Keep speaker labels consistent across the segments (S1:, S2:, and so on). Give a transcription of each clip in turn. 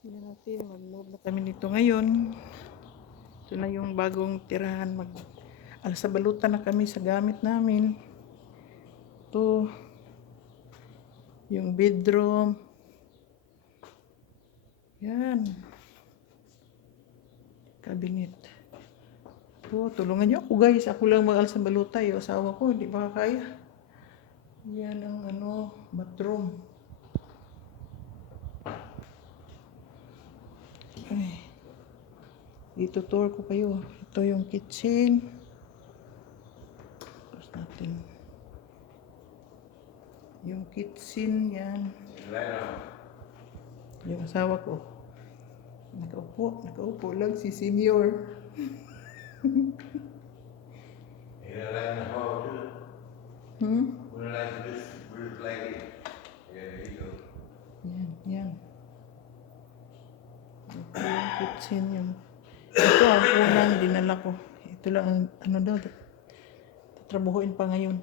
S1: Tingnan natin, mag-move na kami dito ngayon. Ito na yung bagong tirahan. Mag alas sa balutan na kami sa gamit namin. Ito. Yung bedroom. Yan. Cabinet. Ito, tulungan niyo ako guys. Ako lang mag-alas sa balutay. Yung asawa ko, hindi ba kaya. Yan ang ano, bathroom. Dito tour ko kayo. Ito yung kitchen. Tapos natin. Yung kitchen yan. Yung asawa ko. Nakaupo. Nakaupo lang si senior. Hmm? Yan, yan. Ito yung kitchen yung... Ito ang unang dinala ko. Ito lang ang ano daw. Tatrabuhuin pa ngayon.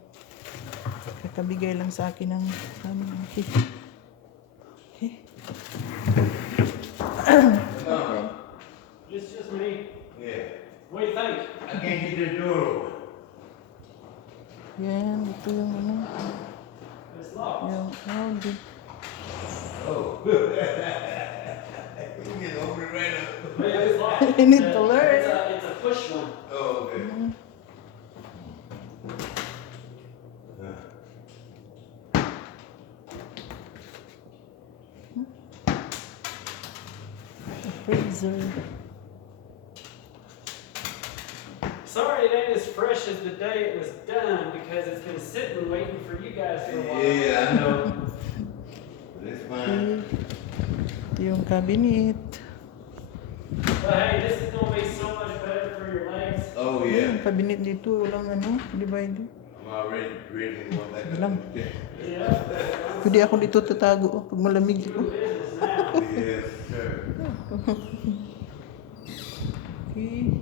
S1: Kakabigay lang sa akin ng aming ate. Okay.
S2: It's just me.
S3: Yeah.
S2: What do you think?
S3: I can't get the door open.
S1: Yan, ito yung ano.
S2: It's locked.
S1: Yung, oh, di,
S3: Oh. you can open it right up.
S2: Yeah, it's locked.
S1: Need to learn.
S2: It's a, it's a push one.
S3: Oh, okay.
S1: freezer.
S2: Sorry it ain't as fresh as the day it was done because it's been sitting waiting for you guys for a while.
S3: Yeah, I know. But it's fine.
S1: Ito yung cabinet.
S2: But hey, this is gonna be so much better for your legs.
S3: Oh,
S1: Yung
S3: yeah.
S1: cabinet dito, walang ano, divide.
S3: I'm already go back
S1: Lang.
S3: up. Yeah.
S1: Pwede ako dito tatago oh, pag malamig
S2: now.
S3: Yes, sir.
S1: Okay.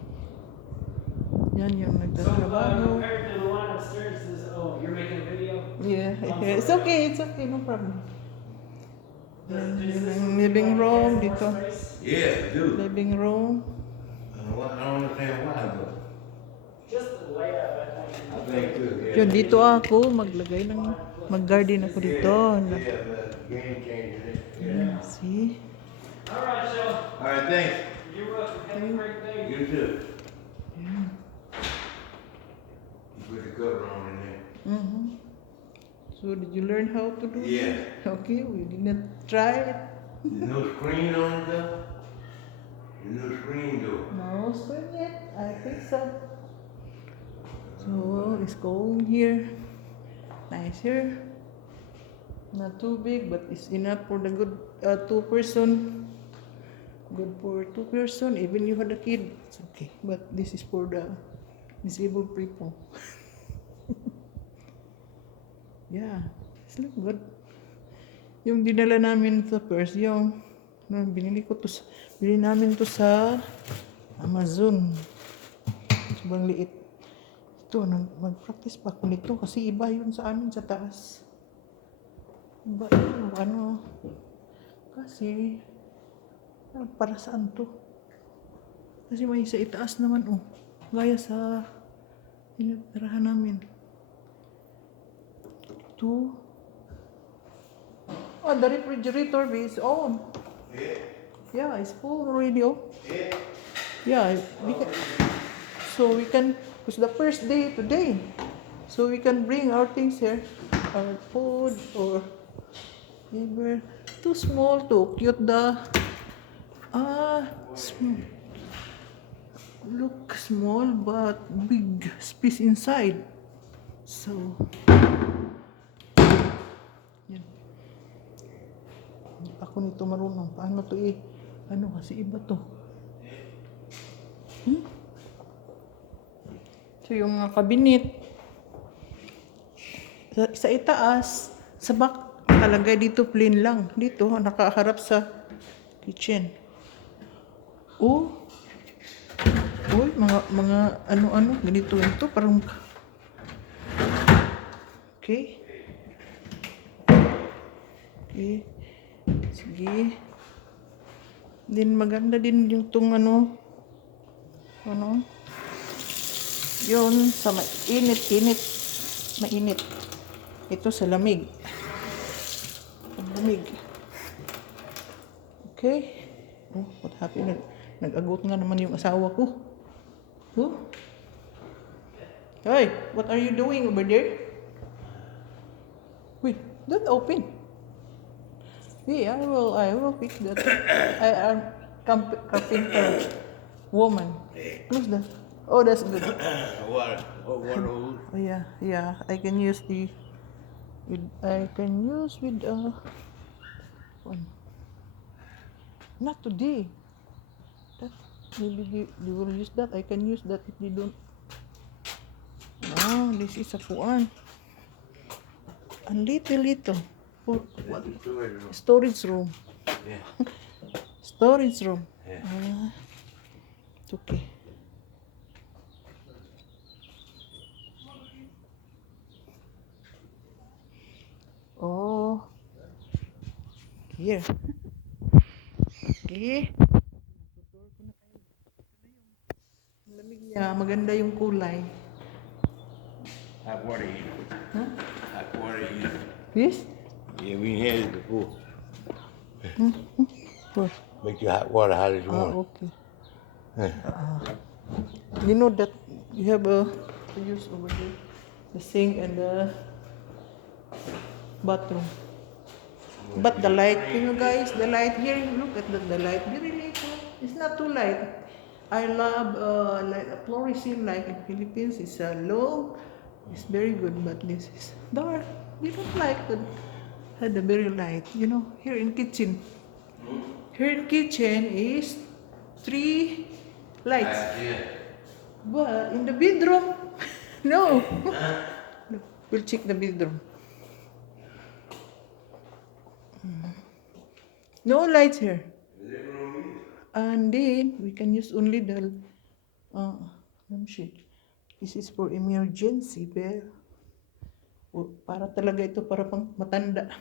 S1: Yan yung
S2: So, uh,
S1: nagtatrabaho.
S2: compared to the one upstairs, is, oh, you're making a video?
S1: Yeah, it's okay, it's okay, no problem.
S2: Does- does
S1: yun
S2: this
S1: ang
S2: one
S1: living room dito.
S2: space?
S3: Yeah, dude.
S1: Living room.
S3: I don't, I don't understand why, but
S2: Just the layout, I think.
S3: I think too. Yeah.
S1: Yun, dito ako, maglagay ng, mag-garden ako dito.
S3: Yeah, yeah, the game changer. Yeah.
S1: See?
S2: All right, Joe.
S3: All right, thanks.
S2: You're welcome. Have a great day.
S3: You too.
S1: Yan.
S3: You put the cover on in there.
S1: Mhm. So, did you learn how to do it?
S3: Yeah.
S1: Okay, we did not try it.
S3: There's no screen on it though? No screen though.
S1: No screen yet. I think so. So it's going here. Nice here. Not too big, but it's enough for the good uh, two person. Good for two person. Even you had a kid, it's okay. But this is for the disabled people. yeah, it's look good. Yung dinala namin sa first, yung binili ko to, sa- binili namin to sa Amazon. Sobrang liit. Ito, mag-practice pa ako nito kasi iba yun sa amin sa taas. Iba yun, ano. Kasi, ah, para saan to? Kasi may sa itaas naman, oh. Gaya sa inatirahan namin. Ito. Oh, the refrigerator is on.
S3: Yeah.
S1: It's full oh.
S3: Yeah.
S1: We can, so we can, it's the first day today. So we can bring our things here, our food or whatever. Too small to cute the, ah, sm- look small but big space inside. So, yan. Ako nito marunong. Paano to eh? Ano kasi iba to? Hmm? So, yung mga kabinet, sa, sa itaas, sa back, nakalagay dito plain lang. Dito, nakaharap sa kitchen. Oh, Uy, mga, mga ano-ano, ganito ito, parang, okay. Okay. Sige. Din maganda din yung tung ano, ano, yun sa mainit, init, mainit. Ito sa lamig. Lamig. Okay. Oh, what happened? Nag, nag-agot nga naman yung asawa ko. Huh? Hey, what are you doing over there? Wait, don't open. Yeah, I will. I will fix that. I am camp- carpenter woman. Close that. Oh, that's good.
S3: Water. Oh, water hose.
S1: Oh yeah, yeah. I can use the. With I can use with uh. One. Not today. That maybe they, they will use that. I can use that if they don't. Oh, this is a kuan. A little little. For what?
S3: Storage room.
S1: Storage room.
S3: Yeah.
S1: Storage room.
S3: Yeah.
S1: Ah, it's okay. Oh. Here. Okay. Lamig niya. Maganda yung kulay.
S3: Hot water heater.
S1: Huh?
S3: Hot water heater.
S1: Yes?
S3: Yeah, we had it before.
S1: Where?
S3: Make your hot water hot as you
S1: Ah,
S3: want.
S1: okay.
S3: Huh.
S1: You know that you have a to use over there the sink and the bathroom. But the light, you know guys, the light here, look at the, the light, very little. It's not too light. I love uh, like a fluorescent light in Philippines. It's uh, low, it's very good, but this is dark. We don't like the, had the very light. You know, here in kitchen, here in kitchen is three lights. But in the bedroom, no. No, We'll check the bedroom. Mm. No lights here. And then we can use only the uh, lampshade. This is for emergency, o, para talaga ito para pang matanda.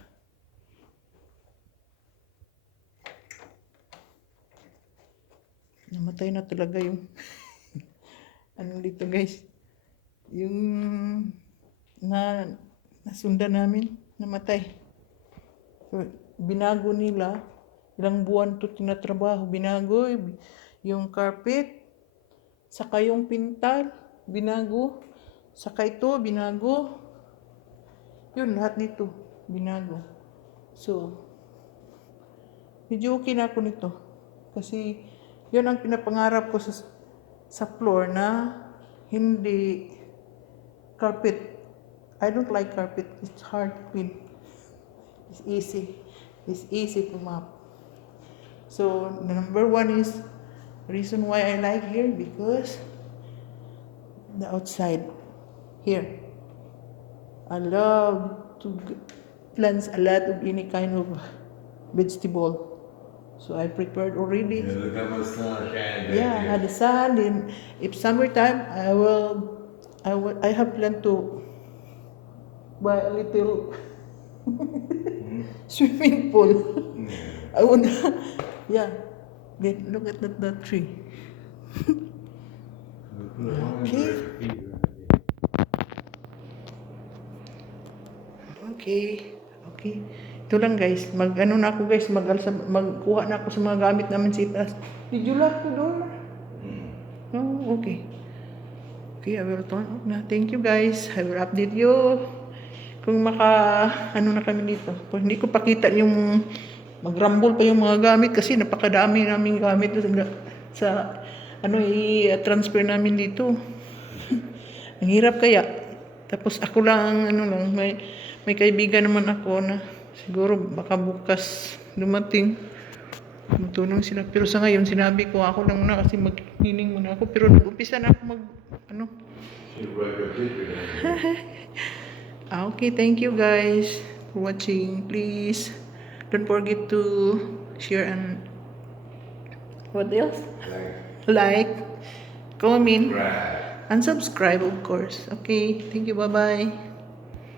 S1: Namatay na talaga yung ano dito guys? Yung na nasundan namin namatay. So, binago nila. Ilang buwan to tinatrabaho binago. Yung carpet saka yung pintal binago. Saka ito binago yun lahat dito binago so medyo okay na ako nito kasi yun ang pinapangarap ko sa sa floor na hindi carpet. I don't like carpet. It's hard to clean. It's easy. It's easy to mop. So the number one is reason why I like here because the outside here. I love to plant a lot of any kind of vegetable. So I prepared already.
S3: Yeah, look how much sunshine back
S1: Yeah,
S3: there.
S1: had the sun. And if summertime, I will, I will, I have planned to buy a little swimming pool. I would, yeah. Then look at that, that tree. Okay. Okay. Okay. Ito lang guys, mag ano na ako guys, mag magkuha na ako sa mga gamit namin sa itaas. Did you lock the door? No, okay. Okay, I will turn off na. Thank you guys. I will update you kung maka ano na kami dito. Kung hindi ko pakita yung magrambol pa yung mga gamit kasi napakadami naming gamit sa, sa ano i-transfer namin dito. Ang hirap kaya. Tapos ako lang ang ano lang may may kaibigan naman ako na siguro baka bukas dumating Matulong sila. Pero sa ngayon, sinabi ko, ako lang muna kasi mag-cleaning muna ako. Pero nag-umpisa na ako mag, ano. Ah, okay, thank you guys for watching. Please, don't forget to share and what else?
S3: Like,
S1: Like, comment,
S3: right.
S1: and subscribe, of course. Okay, thank you. Bye-bye.